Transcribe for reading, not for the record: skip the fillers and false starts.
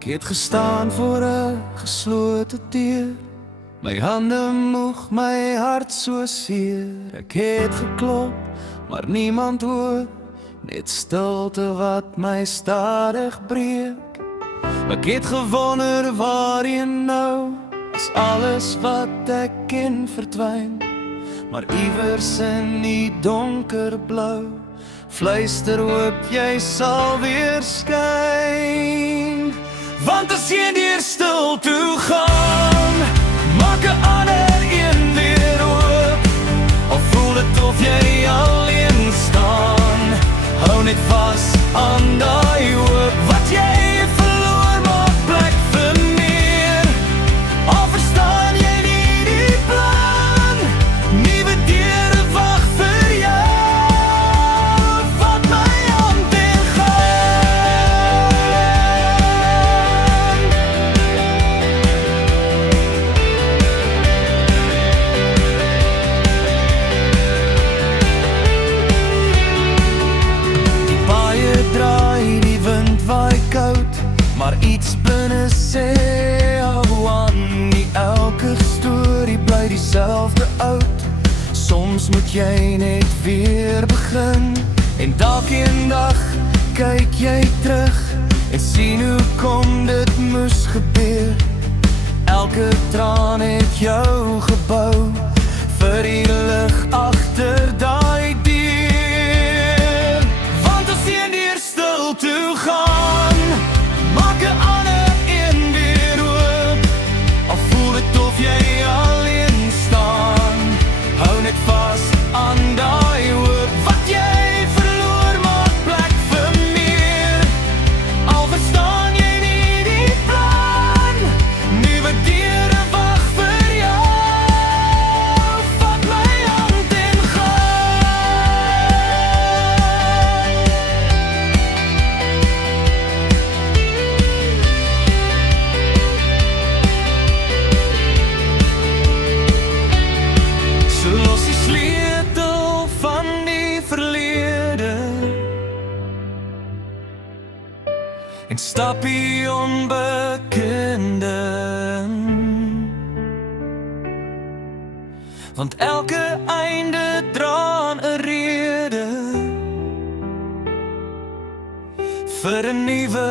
Ek het gestaan voor 'n geslote deur. My hande moeg, my hart so seer. Ek het geklop, maar niemand hoor. Net stilte wat my stadig breek. Ek het gewonder waarheen nou, is alles wat ek ken verdwyn. Maar iewers in die donkerblou, fluister hoop jy sal weer skyn. Want as jy deur stil toe gaan, maak 'n ander een weer oop. Al voel dit of jy alleen staan, hou net vas aan daai hoop. Wat jy verloor maak plek vir meer. Al verstaan jy nie die plan, nuwe deure wag vir jou. Vat my hand en gaan. Die paaie draai, die wind waai koud, maar iets binne sê hou aan. Nie elke storie bly dieselfde oud. Soms moet jy net weer begin. En dalk eendag kyk jy terug en sien hoe kom dit moes gebeur. Elke traan het jou gebou vir die lig agter daai deur. Want as jy deur stil toe gaan, maak 'n ander een weer oop. Al voel dit of jy alleen staan, hou net vas aan daai hoop. Wat jy verloor maak plek vir meer. Al verstaan jy nie die plan, nuwe deure wag vir jou. Vat my hand en gaan. So los die sleutel van die verlede en stap die onbekende. Want elke einde dra 'n rede vir 'n nuwe